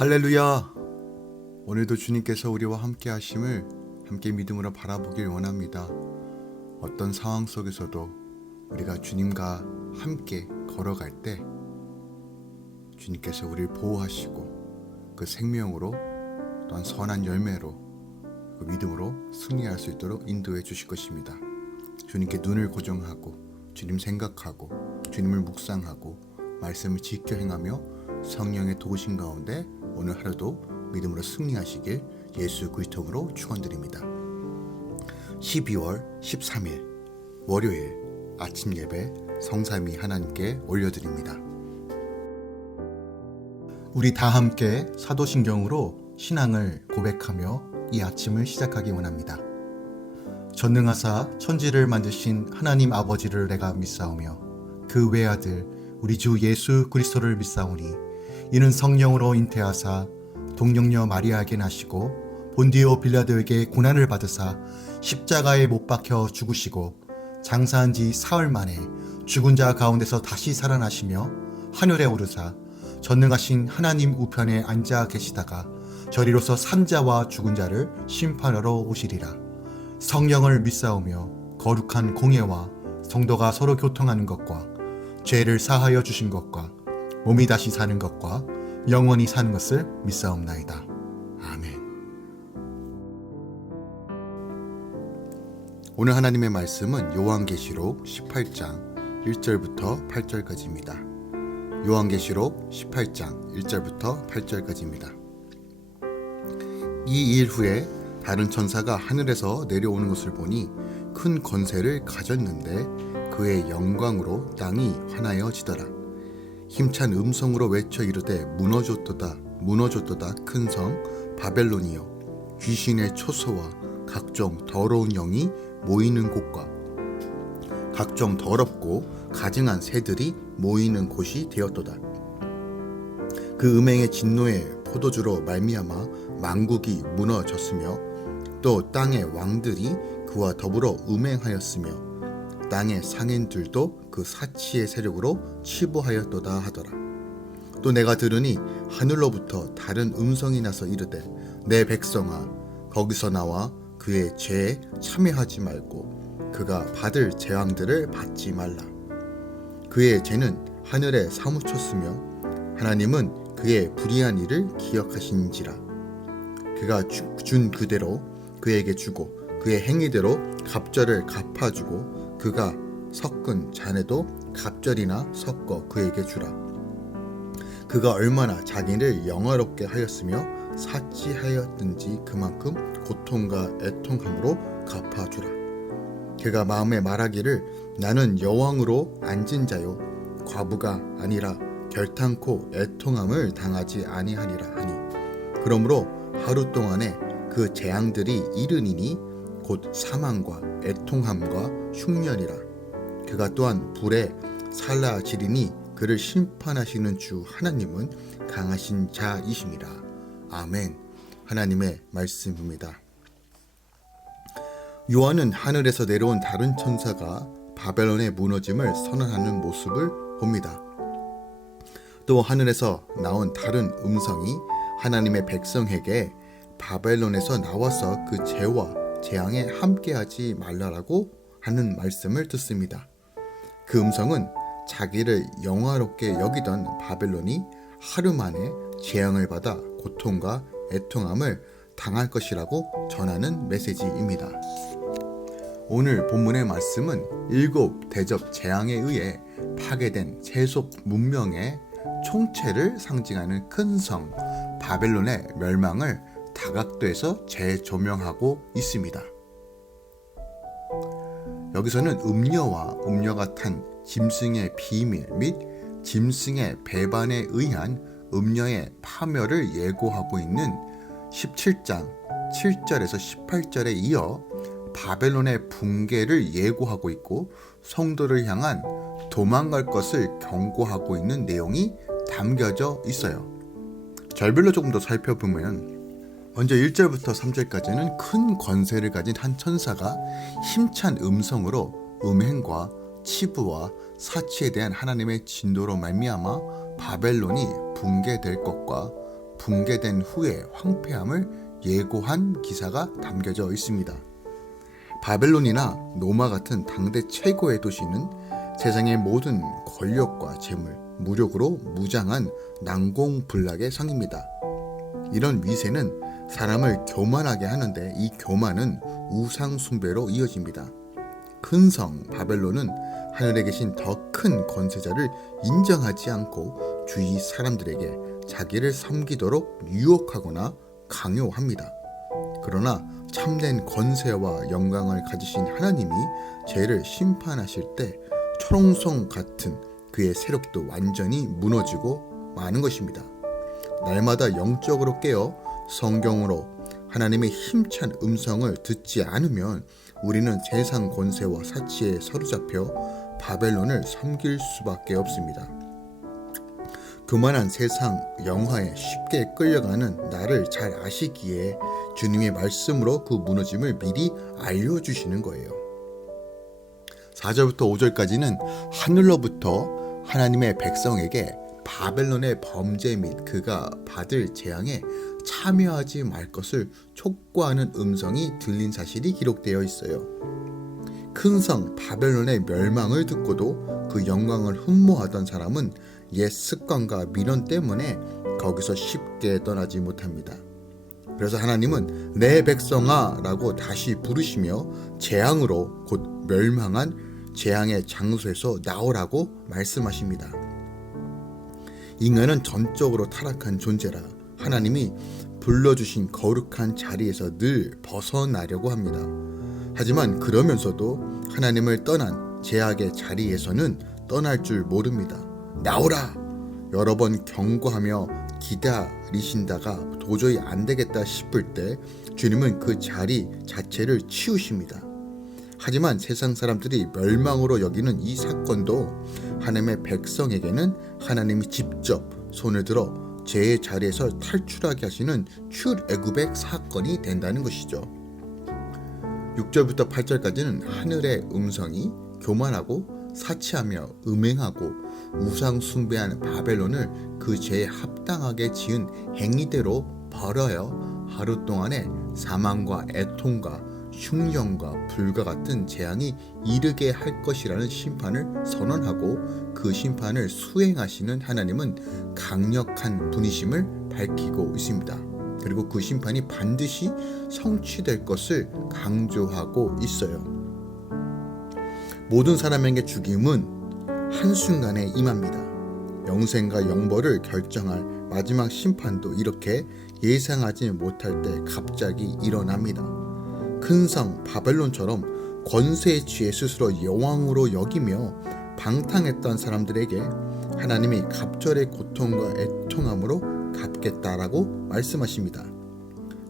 할렐루야! 오늘도 주님께서 우리와 함께 하심을 함께 믿음으로 바라보길 원합니다. 어떤 상황 속에서도 우리가 주님과 함께 걸어갈 때 주님께서 우리를 보호하시고 그 생명으로 또한 선한 열매로 그 믿음으로 승리할 수 있도록 인도해 주실 것입니다. 주님께 눈을 고정하고 주님 생각하고 주님을 묵상하고 말씀을 지켜 행하며 성령의 도우심 가운데 오늘 하루도 믿음으로 승리하시길 예수 그리스도로 축원드립니다. 12월 13일 월요일 아침 예배 성삼위 하나님께 올려드립니다. 우리 다 함께 사도신경으로 신앙을 고백하며 이 아침을 시작하기 원합니다. 전능하사 천지를 만드신 하나님 아버지를 내가 믿사오며 그 외아들 우리 주 예수 그리스도를 믿사오니 이는 성령으로 잉태하사 동정녀 마리아에게 나시고 본디오 빌라도에게 고난을 받으사 십자가에 못 박혀 죽으시고 장사한 지 사흘 만에 죽은 자 가운데서 다시 살아나시며 하늘에 오르사 전능하신 하나님 우편에 앉아 계시다가 저리로서 산자와 죽은 자를 심판하러 오시리라. 성령을 믿사오며 거룩한 공예와 성도가 서로 교통하는 것과 죄를 사하여 주신 것과 몸이 다시 사는 것과 영원히 사는 것을 믿사옵나이다. 아멘. 오늘 하나님의 말씀은 요한계시록 18장 1절부터 8절까지입니다. 요한계시록 18장 1절부터 8절까지입니다. 이 일 후에 다른 천사가 하늘에서 내려오는 것을 보니 큰 권세를 가졌는데 그의 영광으로 땅이 환하여지더라. 힘찬 음성으로 외쳐 이르되 무너졌도다 무너졌도다 큰 성 바벨론이여 귀신의 초소와 각종 더러운 영이 모이는 곳과 각종 더럽고 가증한 새들이 모이는 곳이 되었도다. 그 음행의 진노의 포도주로 말미암아 만국이 무너졌으며 또 땅의 왕들이 그와 더불어 음행하였으며 땅의 상인들도 그 사치의 세력으로 치부하였도다 하더라. 또 내가 들으니 하늘로부터 다른 음성이 나서 이르되 내 백성아 거기서 나와 그의 죄에 참여하지 말고 그가 받을 재앙들을 받지 말라. 그의 죄는 하늘에 사무쳤으며 하나님은 그의 불의한 일을 기억하신지라. 그가 준 그대로 그에게 주고 그의 행위대로 갑절을 갚아주고 그가 섞은 잔에도 갑절이나 섞어 그에게 주라. 그가 얼마나 자기를 영화롭게 하였으며 사치하였든지 그만큼 고통과 애통함으로 갚아주라. 그가 마음에 말하기를 나는 여왕으로 앉은 자요 과부가 아니라 결탄코 애통함을 당하지 아니하리라 하니 그러므로 하루 동안에 그 재앙들이 이르니니 곧 사망과 애통함과 흉년이라. 그가 또한 불에 살라지리니 그를 심판하시는 주 하나님은 강하신 자이심이라. 아멘. 하나님의 말씀입니다. 요한은 하늘에서 내려온 다른 천사가 바벨론의 무너짐을 선언하는 모습을 봅니다. 또 하늘에서 나온 다른 음성이 하나님의 백성에게 바벨론에서 나와서 그 죄와 재앙에 함께하지 말라라고 하는 말씀을 듣습니다. 그 음성은 자기를 영화롭게 여기던 바벨론이 하루 만에 재앙을 받아 고통과 애통함을 당할 것이라고 전하는 메시지입니다. 오늘 본문의 말씀은 7 대접 재앙에 의해 파괴된 세속 문명의 총체를 상징하는 큰 성 바벨론의 멸망을 다각도에서 재조명하고 있습니다. 여기서는 음녀와 음녀가 탄 짐승의 비밀 및 짐승의 배반에 의한 음녀의 파멸을 예고하고 있는 17장 7절에서 18절에 이어 바벨론의 붕괴를 예고하고 있고 성도를 향한 도망갈 것을 경고하고 있는 내용이 담겨져 있어요. 절별로 조금 더 살펴보면 먼저 1절부터 3절까지는 큰 권세를 가진 한 천사가 힘찬 음성으로 음행과 치부와 사치에 대한 하나님의 진노로 말미암아 바벨론이 붕괴될 것과 붕괴된 후의 황폐함을 예고한 기사가 담겨져 있습니다. 바벨론이나 로마 같은 당대 최고의 도시는 세상의 모든 권력과 재물, 무력으로 무장한 난공불락의 성입니다. 이런 위세는 사람을 교만하게 하는데 이 교만은 우상 숭배로 이어집니다. 큰 성 바벨론은 하늘에 계신 더 큰 권세자를 인정하지 않고 주위 사람들에게 자기를 섬기도록 유혹하거나 강요합니다. 그러나 참된 권세와 영광을 가지신 하나님이 죄를 심판하실 때 초롱성 같은 그의 세력도 완전히 무너지고 마는 것입니다. 날마다 영적으로 깨어 성경으로 하나님의 힘찬 음성을 듣지 않으면 우리는 세상 권세와 사치에 사로잡혀 바벨론을 섬길 수밖에 없습니다. 교만한 세상 영화에 쉽게 끌려가는 나를 잘 아시기에 주님의 말씀으로 그 무너짐을 미리 알려주시는 거예요. 4절부터 5절까지는 하늘로부터 하나님의 백성에게 바벨론의 범죄 및 그가 받을 재앙에 참여하지 말 것을 촉구하는 음성이 들린 사실이 기록되어 있어요. 큰 성 바벨론의 멸망을 듣고도 그 영광을 흠모하던 사람은 옛 습관과 미련 때문에 거기서 쉽게 떠나지 못합니다. 그래서 하나님은 내 백성아 라고 다시 부르시며 재앙으로 곧 멸망한 재앙의 장소에서 나오라고 말씀하십니다. 인간은 전적으로 타락한 존재라 하나님이 불러주신 거룩한 자리에서 늘 벗어나려고 합니다. 하지만 그러면서도 하나님을 떠난 죄악의 자리에서는 떠날 줄 모릅니다. 나오라! 여러 번 경고하며 기다리신다가 도저히 안 되겠다 싶을 때 주님은 그 자리 자체를 치우십니다. 하지만 세상 사람들이 멸망으로 여기는 이 사건도 하나님의 백성에게는 하나님이 직접 손을 들어 죄의 자리에서 탈출하게 하시는 출애굽의 사건이 된다는 것이죠. 6절부터 8절까지는 하늘의 음성이 교만하고 사치하며 음행하고 우상 숭배한 바벨론을 그 죄에 합당하게 지은 행위대로 벌어요 하루 동안에 사망과 애통과 흉령과 불과 같은 재앙이 이르게 할 것이라는 심판을 선언하고 그 심판을 수행하시는 하나님은 강력한 분이심을 밝히고 있습니다. 그리고 그 심판이 반드시 성취될 것을 강조하고 있어요. 모든 사람에게 죽임은 한순간에 임합니다. 영생과 영벌을 결정할 마지막 심판도 이렇게 예상하지 못할 때 갑자기 일어납니다. 큰 성 바벨론처럼 권세에 취해 스스로 여왕으로 여기며 방탕했던 사람들에게 하나님이 갑절의 고통과 애통함으로 갚겠다라고 말씀하십니다.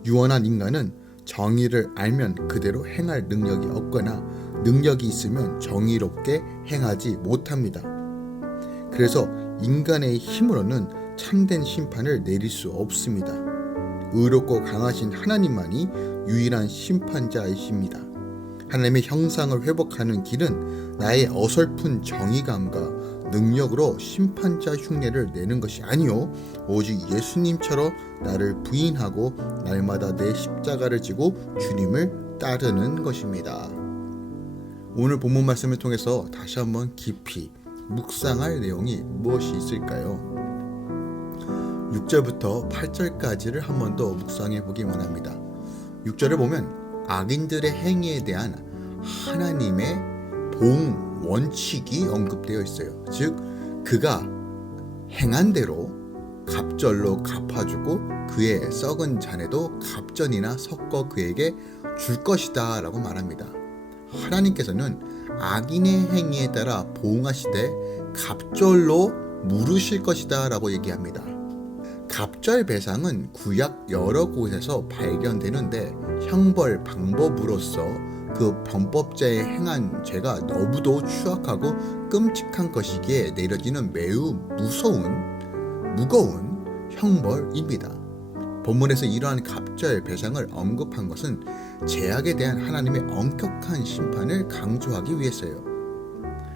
유언한 인간은 정의를 알면 그대로 행할 능력이 없거나 능력이 있으면 정의롭게 행하지 못합니다. 그래서 인간의 힘으로는 참된 심판을 내릴 수 없습니다. 의롭고 강하신 하나님만이 유일한 심판자이십니다. 하나님의 형상을 회복하는 길은 나의 어설픈 정의감과 능력으로 심판자 흉내를 내는 것이 아니요 오직 예수님처럼 나를 부인하고 날마다 내 십자가를 지고 주님을 따르는 것입니다. 오늘 본문 말씀을 통해서 다시 한번 깊이 묵상할 내용이 무엇이 있을까요? 6절부터 8절까지를 한 번 더 묵상해 보기 원합니다. 6절을 보면 악인들의 행위에 대한 하나님의 보응 원칙이 언급되어 있어요. 즉 그가 행한 대로 갑절로 갚아주고 그의 썩은 잔에도 갑전이나 섞어 그에게 줄 것이다 라고 말합니다. 하나님께서는 악인의 행위에 따라 보응하시되 갑절로 물으실 것이다 라고 얘기합니다. 갑절 배상은 구약 여러 곳에서 발견되는데 형벌 방법으로서 그 범법자의 행한 죄가 너무도 추악하고 끔찍한 것이기에 내려지는 매우 무거운 형벌입니다. 본문에서 이러한 갑절 배상을 언급한 것은 죄악에 대한 하나님의 엄격한 심판을 강조하기 위해서요.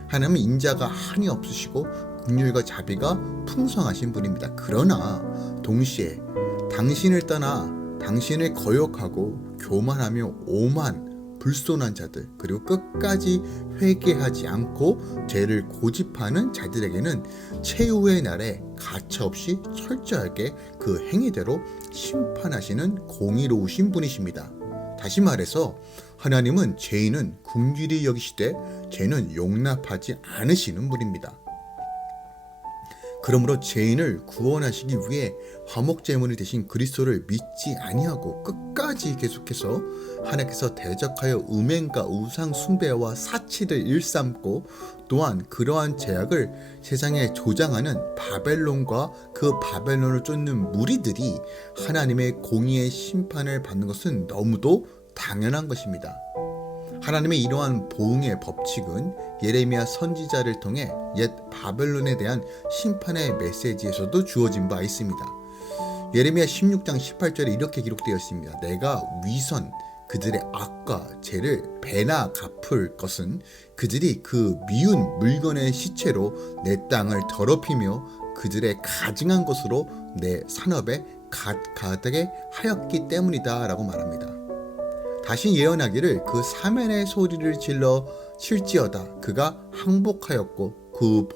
하나님은 인자가 한이 없으시고 긍휼과 자비가 풍성하신 분입니다. 그러나 동시에 당신을 떠나 당신을 거역하고 교만하며 오만 불손한 자들, 그리고 끝까지 회개하지 않고 죄를 고집하는 자들에게는 최후의 날에 가차없이 철저하게 그 행위대로 심판하시는 공의로우신 분이십니다. 다시 말해서 하나님은 죄인은 긍휼히 여기시되 죄는 용납하지 않으시는 분입니다. 그러므로 죄인을 구원하시기 위해 화목제물이 되신 그리스도를 믿지 아니하고 끝까지 계속해서 하나님께서 대적하여 음행과 우상 숭배와 사치를 일삼고, 또한 그러한 죄악을 세상에 조장하는 바벨론과 그 바벨론을 쫓는 무리들이 하나님의 공의의 심판을 받는 것은 너무도 당연한 것입니다. 하나님의 이러한 보응의 법칙은 예레미야 선지자를 통해 옛 바벨론에 대한 심판의 메시지에서도 주어진 바 있습니다. 예레미야 16장 18절에 이렇게 기록되어 있습니다. 내가 위선 그들의 악과 죄를 배나 갚을 것은 그들이 그 미운 물건의 시체로 내 땅을 더럽히며 그들의 가증한 것으로 내 산업에 가득하게 하였기 때문이다 라고 말합니다. 다시 예언하기를 그 사면의 소리를 질러 칠지어다 그가 항복하였고 그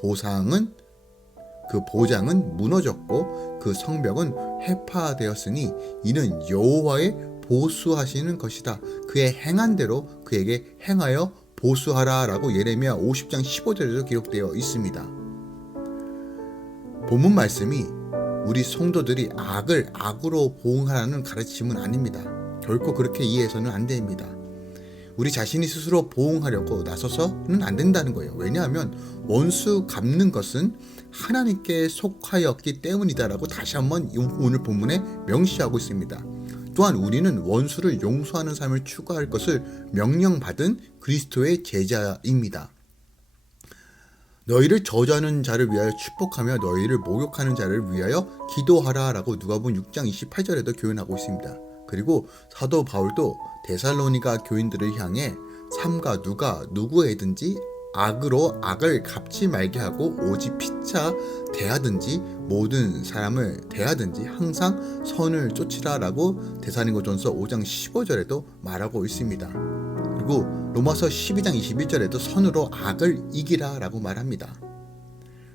보장은 무너졌고 그 성벽은 해파되었으니 이는 여호와의 보수하시는 것이다. 그의 행한 대로 그에게 행하여 보수하라 라고 예레미야 50장 15절에도 기록되어 있습니다. 본문 말씀이 우리 성도들이 악을 악으로 보응하라는 가르침은 아닙니다. 결코 그렇게 이해해서는 안 됩니다. 우리 자신이 스스로 보응하려고 나서서는 안 된다는 거예요. 왜냐하면 원수 갚는 것은 하나님께 속하였기 때문이다라고 다시 한번 오늘 본문에 명시하고 있습니다. 또한 우리는 원수를 용서하는 삶을 추구할 것을 명령받은 그리스도의 제자입니다. 너희를 저주하는 자를 위하여 축복하며 너희를 목욕하는 자를 위하여 기도하라 라고 누가복음 6장 28절에도 교훈하고 있습니다. 그리고 사도 바울도 데살로니가 교인들을 향해 삼가 누가 누구에든지 악으로 악을 갚지 말게 하고 오직 피차 대하든지 모든 사람을 대하든지 항상 선을 쫓으라 라고 데살로니가전서 5장 15절에도 말하고 있습니다. 그리고 로마서 12장 21절에도 선으로 악을 이기라 라고 말합니다.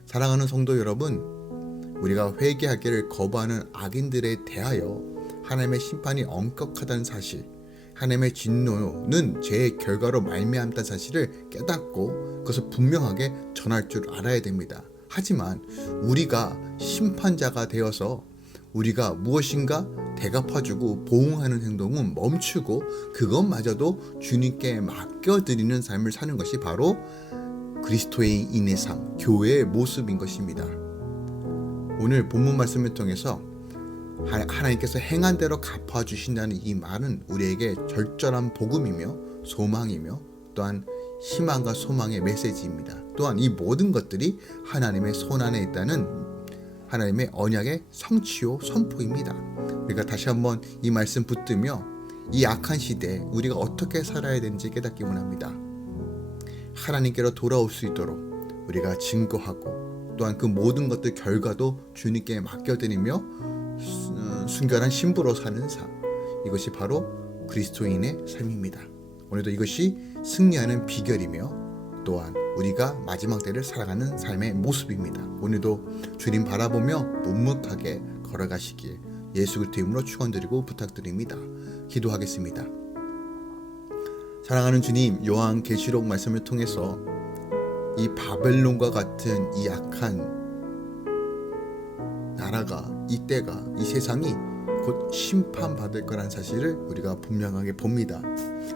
사랑하는 성도 여러분, 우리가 회개하기를 거부하는 악인들에 대하여 하나님의 심판이 엄격하다는 사실, 하나님의 진노는 죄의 결과로 말미암다는 사실을 깨닫고 그것을 분명하게 전할 줄 알아야 됩니다. 하지만 우리가 심판자가 되어서 우리가 무엇인가 대갚아주고 보응하는 행동은 멈추고 그것마저도 주님께 맡겨드리는 삶을 사는 것이 바로 그리스도인의 삶, 교회의 모습인 것입니다. 오늘 본문 말씀을 통해서 하나님께서 행한 대로 갚아주신다는 이 말은 우리에게 절절한 복음이며 소망이며 또한 희망과 소망의 메시지입니다. 또한 이 모든 것들이 하나님의 손안에 있다는 하나님의 언약의 성취요 선포입니다. 우리가 다시 한번 이 말씀 붙들며 이 악한 시대에 우리가 어떻게 살아야 되는지 깨닫기 원합니다. 하나님께로 돌아올 수 있도록 우리가 증거하고 또한 그 모든 것들 결과도 주님께 맡겨드리며 순결한 신부로 사는 삶, 이것이 바로 그리스도인의 삶입니다. 오늘도 이것이 승리하는 비결이며 또한 우리가 마지막 때를 살아가는 삶의 모습입니다. 오늘도 주님 바라보며 묵묵하게 걸어가시길 예수 그리스도 이름으로 축원드리고 부탁드립니다. 기도하겠습니다. 사랑하는 주님, 요한계시록 말씀을 통해서 이 바벨론과 같은 이 악한 나라가, 이 때가, 이 세상이 곧 심판받을 거라는 사실을 우리가 분명하게 봅니다.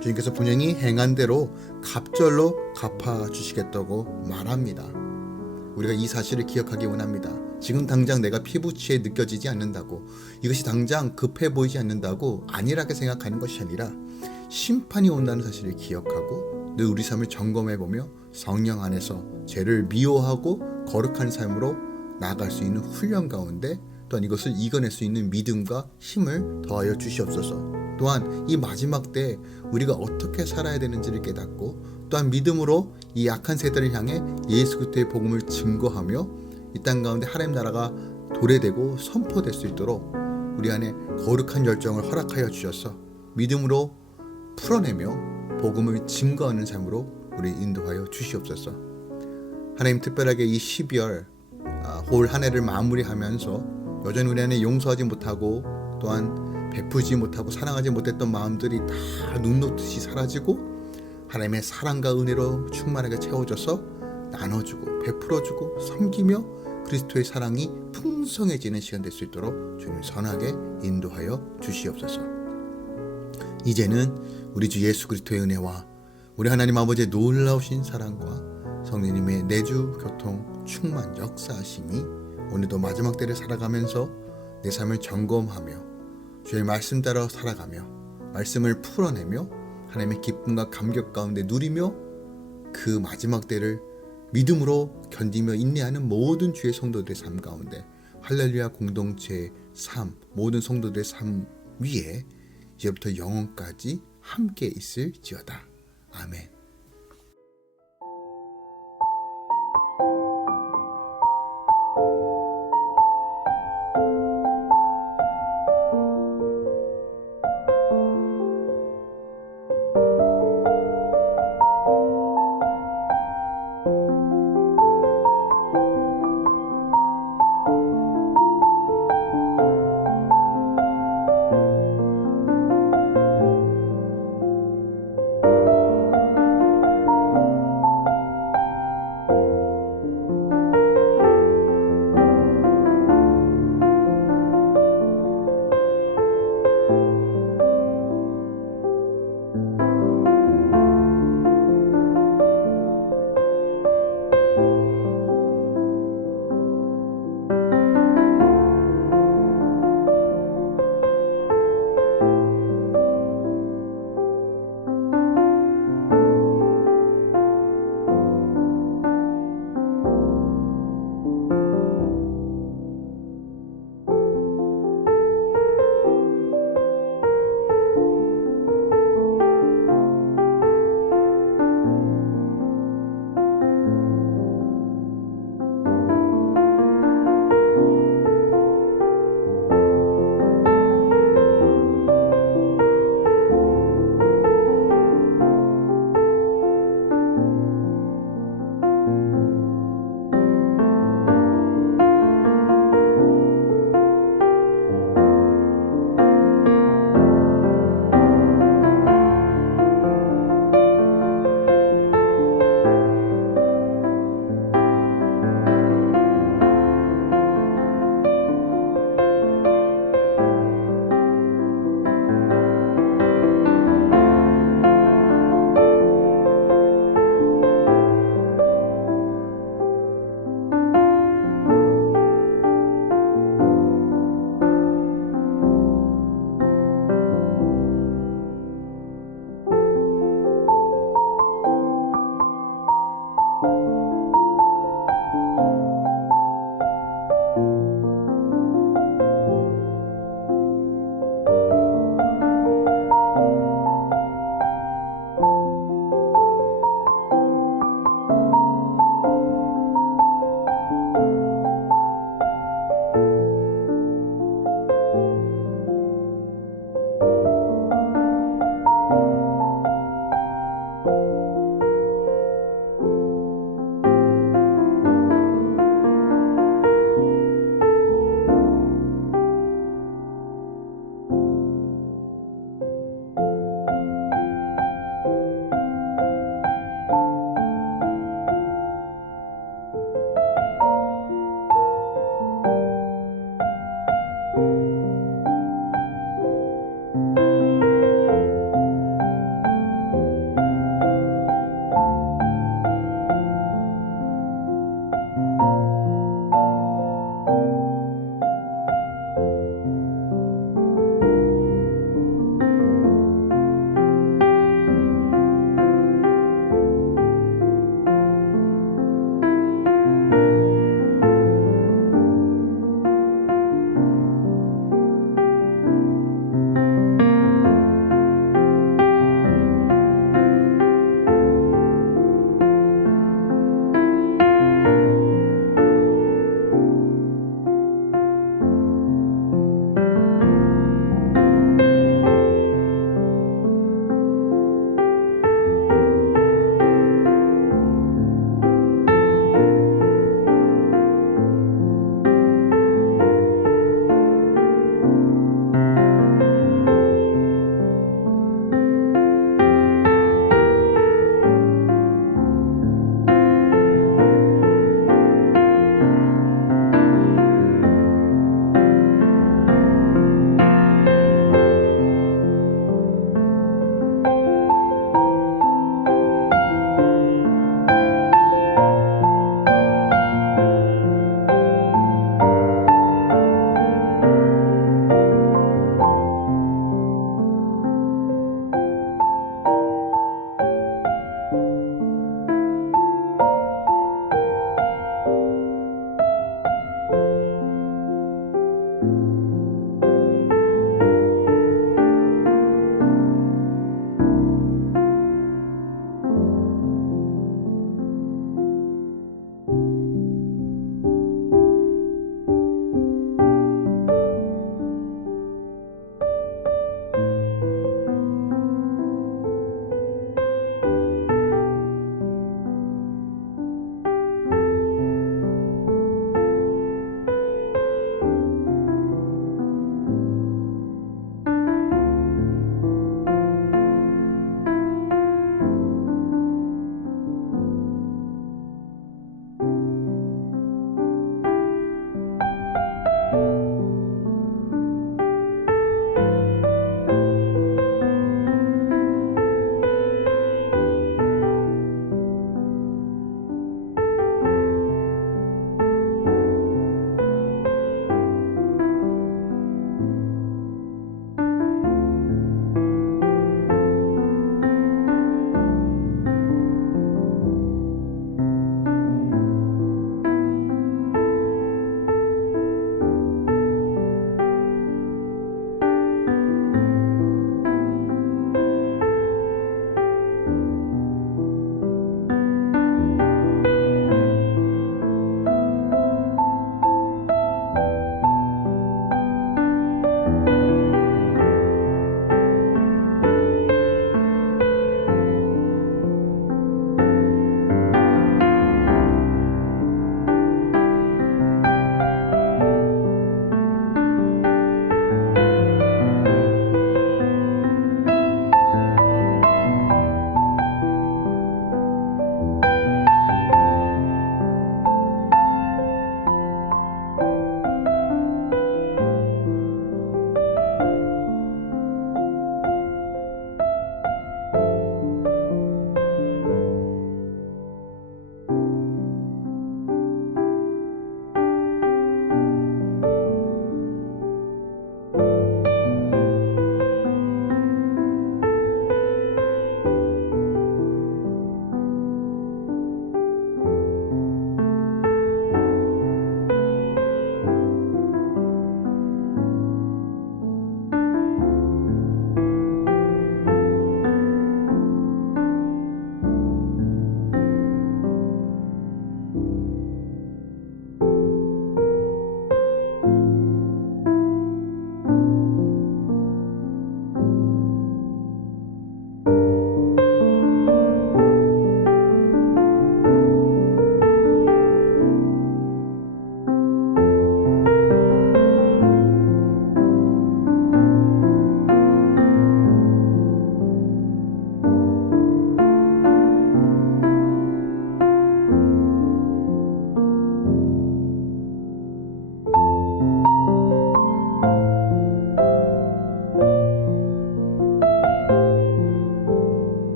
주님께서 분명히 행한 대로 갑절로 갚아주시겠다고 말합니다. 우리가 이 사실을 기억하기 원합니다. 지금 당장 내가 피부치에 느껴지지 않는다고, 이것이 당장 급해 보이지 않는다고 안일하게 생각하는 것이 아니라 심판이 온다는 사실을 기억하고 늘 우리 삶을 점검해보며 성령 안에서 죄를 미워하고 거룩한 삶으로 나아갈 수 있는 훈련 가운데 또한 이것을 이겨낼 수 있는 믿음과 힘을 더하여 주시옵소서. 또한 이 마지막 때에 우리가 어떻게 살아야 되는지를 깨닫고 또한 믿음으로 이 약한 세대를 향해 예수 그리스도의 복음을 증거하며 이 땅 가운데 하나님 나라가 도래되고 선포될 수 있도록 우리 안에 거룩한 열정을 허락하여 주셔서 믿음으로 풀어내며 복음을 증거하는 삶으로 우리 인도하여 주시옵소서. 하나님, 특별하게 이 12월 올 한 해를 마무리하면서 여전히 우리 안에 용서하지 못하고 또한 베푸지 못하고 사랑하지 못했던 마음들이 다 눈 녹듯이 사라지고 하나님의 사랑과 은혜로 충만하게 채워져서 나눠주고 베풀어주고 섬기며 그리스도의 사랑이 풍성해지는 시간 될 수 있도록 주님 선하게 인도하여 주시옵소서. 이제는 우리 주 예수 그리스도의 은혜와 우리 하나님 아버지의 놀라우신 사랑과 성령님의 내주 교통 충만 역사하심이 오늘도 마지막 때를 살아가면서 내 삶을 점검하며 주의 말씀 따라 살아가며 말씀을 풀어내며 하나님의 기쁨과 감격 가운데 누리며 그 마지막 때를 믿음으로 견디며 인내하는 모든 주의 성도들의 삶 가운데 할렐루야 공동체의 삶, 모든 성도들의 삶 위에 이제부터 영원까지 함께 있을지어다. 아멘.